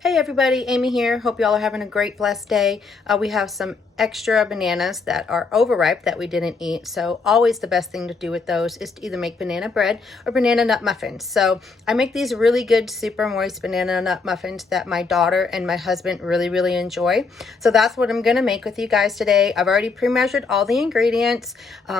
Hey everybody, Amy here. Hope y'all are having a great blessed day. We have some extra bananas that are overripe that we didn't eat. So always the best thing to do with those is to either make banana bread or banana nut muffins. So I make these really good super moist banana nut muffins that my daughter and my husband really enjoy. So that's what I'm gonna make with you guys today. I've already pre-measured all the ingredients,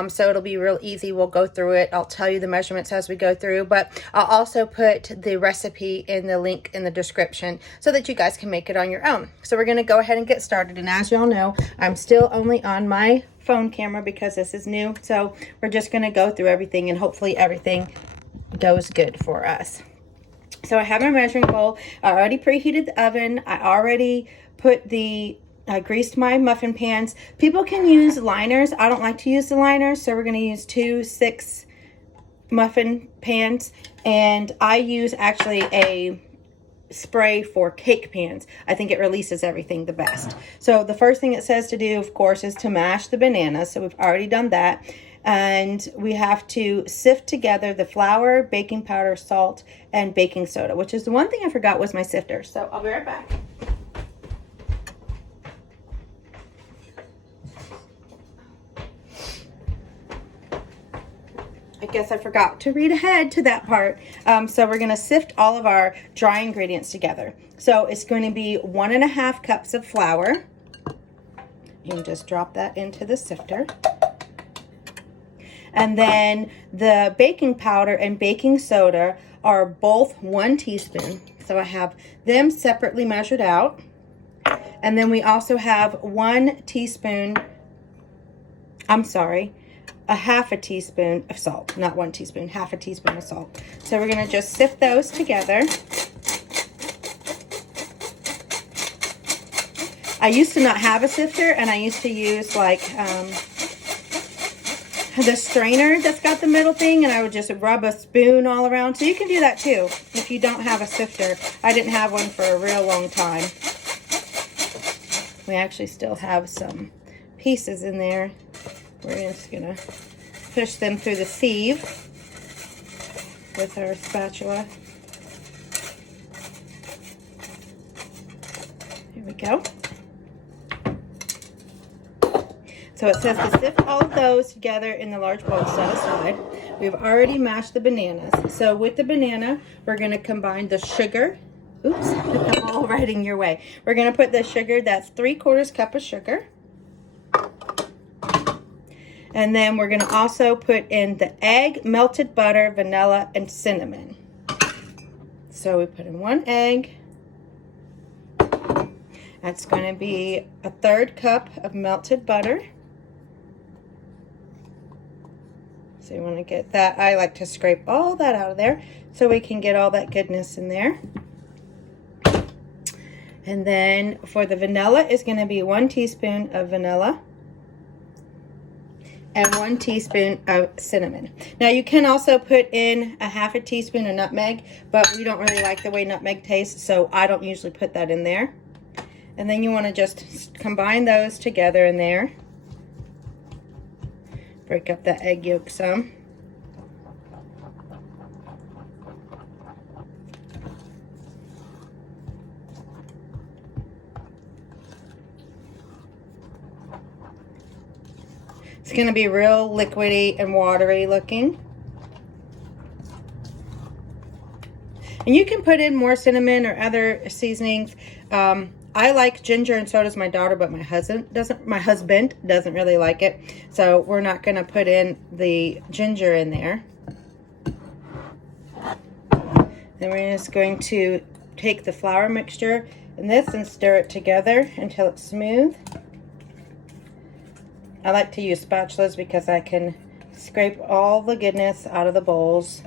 so it'll be real easy. We'll go through it. I'll tell you the measurements as we go through, but I'll also put the recipe in the link in the description so that you guys can make it on your own. So we're gonna go ahead and get started. And as y'all know, I'm still only on my phone camera because this is new. So we're just gonna go through everything and hopefully everything goes good for us. So I have my measuring bowl. I already preheated the oven. I already put I greased my muffin pans. People can use liners. I don't like to use the liners, so we're gonna use 2 6 muffin pans. And I use actually a spray for cake pans. I think it releases everything the best. So the first thing it says to do, of course, is to mash the bananas. So we've already done that. And we have to sift together the flour, baking powder, salt, and baking soda, which is the one thing I forgot was my sifter. So I'll be right back. I guess I forgot to read ahead to that part. So we're going to sift all of our dry ingredients together. So it's going to be 1.5 cups of flour. You can just drop that into the sifter. And then the baking powder and baking soda are both 1 teaspoon. So I have them separately measured out. And then we also have 1 teaspoon, a half a teaspoon of salt, not 1 teaspoon, half a teaspoon of salt. So we're gonna just sift those together. I used to not have a sifter, and I used to use like the strainer that's got the middle thing, and I would just rub a spoon all around. So you can do that too if you don't have a sifter. I didn't have one for a real long time. We actually still have some pieces in there. We're just gonna push them through the sieve with our spatula. Here we go. So it says to sift all of those together in the large bowl set aside. We've already mashed the bananas. So with the banana, we're gonna combine the sugar. Oops, I'm all writing your way. We're gonna put the sugar, that's 3/4 cup of sugar. And then we're going to also put in the egg, melted butter, vanilla, and cinnamon. So we put in 1 egg. That's going to be 1/3 cup of melted butter. So you want to get that. I like to scrape all that out of there so we can get all that goodness in there. And then for the vanilla is going to be 1 teaspoon of vanilla. And 1 teaspoon of cinnamon. Now you can also put in a half a teaspoon of nutmeg, but we don't really like the way nutmeg tastes, so I don't usually put that in there. And then you want to just combine those together in there. Break up the egg yolk some. It's going to be real liquidy and watery looking. And you can put in more cinnamon or other seasonings. I like ginger, and so does my daughter, but my husband doesn't really like it. So we're not going to put in the ginger in there. Then we're just going to take the flour mixture in this and stir it together until it's smooth. I like to use spatulas because I can scrape all the goodness out of the bowls.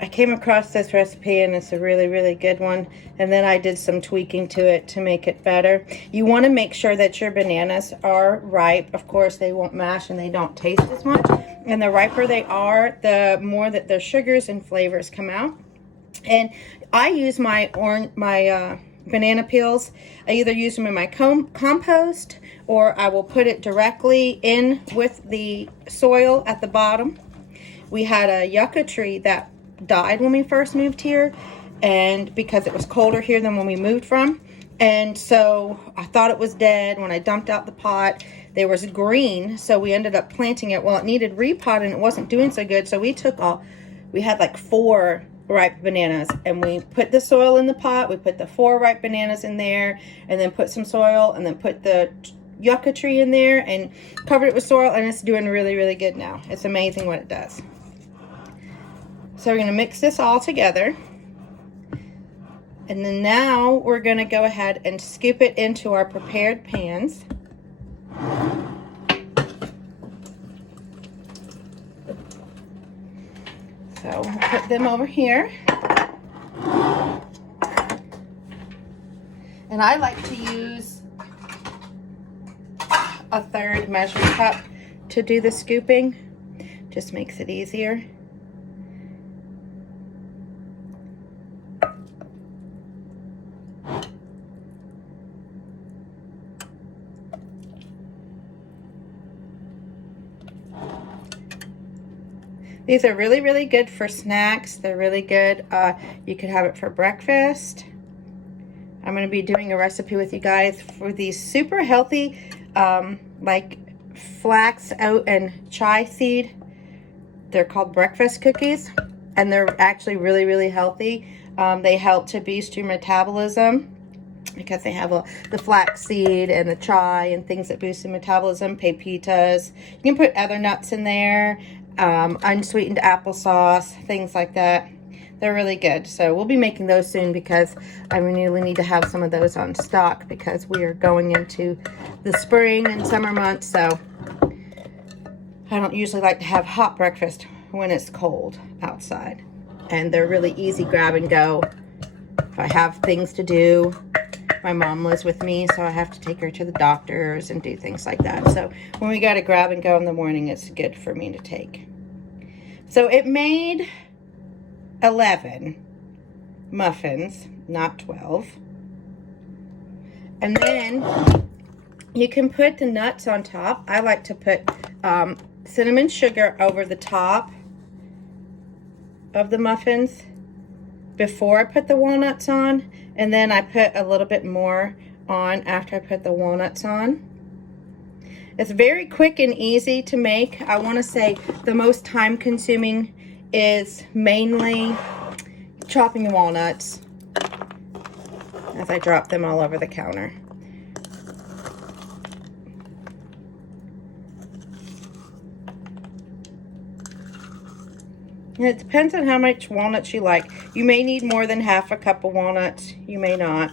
I came across this recipe and it's a really good one, and then I did some tweaking to it to make it better. You want to make sure that your bananas are ripe. Of course, they won't mash and they don't taste as much, and the riper they are, the more that their sugars and flavors come out. And I use my banana peels. I either use them in my compost, or I will put it directly in with the soil at the bottom. we had a yucca tree that died when we first moved here, and because it was colder here than when we moved from. And so I thought it was dead. When I dumped out the pot, there was green, so we ended up planting it. Well, it needed repot and it wasn't doing so good, so we had like 4 ripe bananas, and we put the soil in the pot. We put the 4 ripe bananas in there, and then put some soil, and then put the yucca tree in there and covered it with soil, and it's doing really, really good now. It's amazing what it does. So we're going to mix this all together, and then now we're going to go ahead and scoop it into our prepared pans. So we'll put them over here. And I like to use a 1/3 measuring cup to do the scooping. Just makes it easier. These are really, really good for snacks. They're really good. You could have it for breakfast. I'm going to be doing a recipe with you guys for these super healthy, like flax, oat, and chai seed. They're called breakfast cookies, and they're actually really, really healthy. They help to boost your metabolism because they have the flax seed and the chai and things that boost the metabolism, pepitas. You can put other nuts in there. Unsweetened applesauce, things like that. They're really good. So we'll be making those soon because I really need to have some of those on stock because we are going into the spring and summer months. So I don't usually like to have hot breakfast when it's cold outside. And they're really easy grab and go. If I have things to do, my mom lives with me, so I have to take her to the doctors and do things like that. So when we got to grab and go in the morning, it's good for me to take. So it made 11 muffins, not 12. And then you can put the nuts on top. I like to put cinnamon sugar over the top of the muffins before I put the walnuts on, and then I put a little bit more on after I put the walnuts on. It's very quick and easy to make. I want to say the most time consuming is mainly chopping the walnuts as I drop them all over the counter. And it depends on how much walnuts you like. You may need more than half a cup of walnuts. You may not.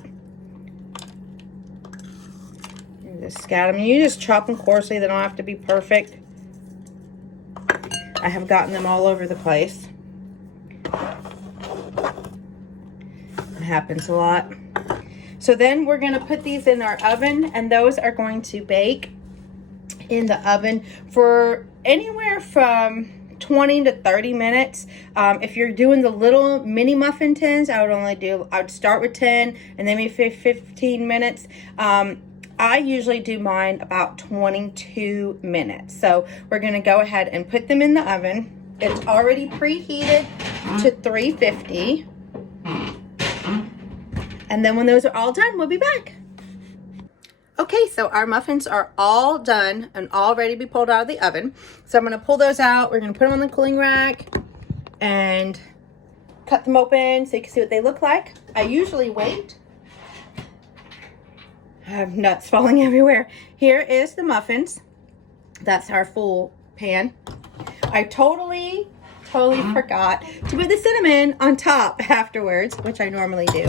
You just scat them. You just chop them coarsely. They don't have to be perfect. I have gotten them all over the place. It happens a lot. So then we're going to put these in our oven, and those are going to bake in the oven for anywhere from 20 to 30 minutes. If you're doing the little mini muffin tins, I would start with 10 and then maybe 15 minutes. I usually do mine about 22 minutes. So we're going to go ahead and put them in the oven. It's already preheated to 350. And then when those are all done, we'll be back. Okay, so our muffins are all done and all ready to be pulled out of the oven. So I'm going to pull those out. We're going to put them on the cooling rack and cut them open so you can see what they look like. I usually wait. I have nuts falling everywhere. Here is the muffins. That's our full pan. I totally forgot to put the cinnamon on top afterwards, which I normally do.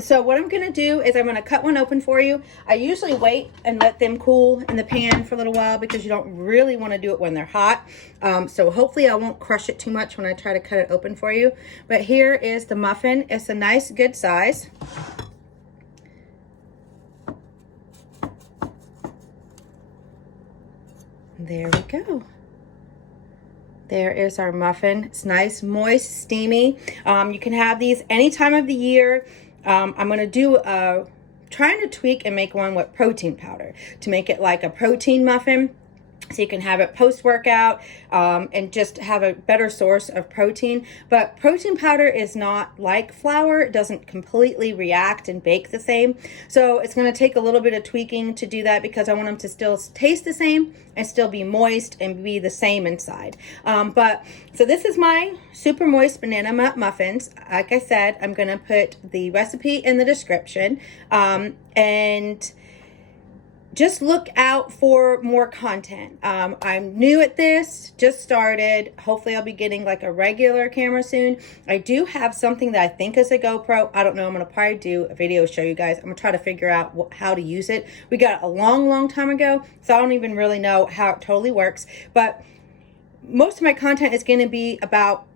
So what I'm going to do is I'm going to cut one open for you. I usually wait and let them cool in the pan for a little while because you don't really want to do it when they're hot. So hopefully I won't crush it too much when I try to cut it open for you. But here is the muffin. It's a nice, good size. There we go. There is our muffin. It's nice, moist, steamy. You can have these any time of the year. I'm going to do trying to tweak and make one with protein powder to make it like a protein muffin. so you can have it post-workout and just have a better source of protein. But protein powder is not like flour. It doesn't completely react and bake the same. So it's going to take a little bit of tweaking to do that, because I want them to still taste the same and still be moist and be the same inside. So this is my super moist banana muffins. Like I said, I'm going to put the recipe in the description. And just look out for more content. I'm new at this, just started. Hopefully I'll be getting like a regular camera soon. I do have something that I think is a GoPro. I don't know. I'm going to probably do a video show you guys. I'm going to try to figure out how to use it. We got it a long time ago, so I don't even really know how it totally works. But most of my content is going to be about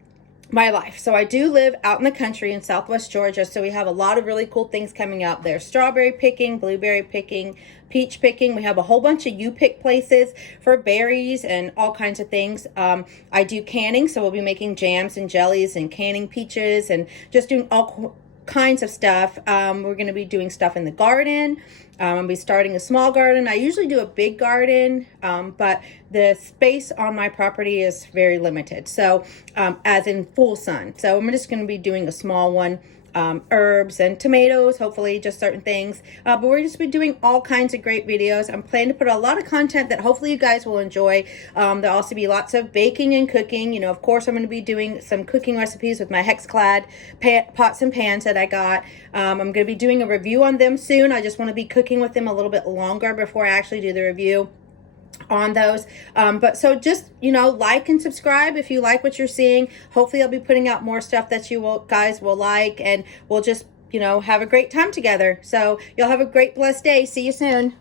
my life. So I do live out in the country in Southwest Georgia, so we have a lot of really cool things coming up. There's strawberry picking, blueberry picking, peach picking. We have a whole bunch of you-pick places for berries and all kinds of things. I do canning, so we'll be making jams and jellies and canning peaches and just doing all kinds of stuff. We're going to be doing stuff in the garden. I'm going to be starting a small garden. I usually do a big garden, but the space on my property is very limited. So as in full sun. So I'm just going to be doing a small one. Herbs and tomatoes, hopefully just certain things. But we're just be doing all kinds of great videos. I'm planning to put a lot of content that hopefully you guys will enjoy. There'll also be lots of baking and cooking. You know, of course, I'm going to be doing some cooking recipes with my Hexclad pots and pans that I got. I'm going to be doing a review on them soon. I just want to be cooking with them a little bit longer before I actually do the review on those. But so just, you know, like and subscribe if you like what you're seeing. Hopefully I'll be putting out more stuff that you guys will like, and we'll just, you know, have a great time together. So y'all have a great blessed day. See you soon.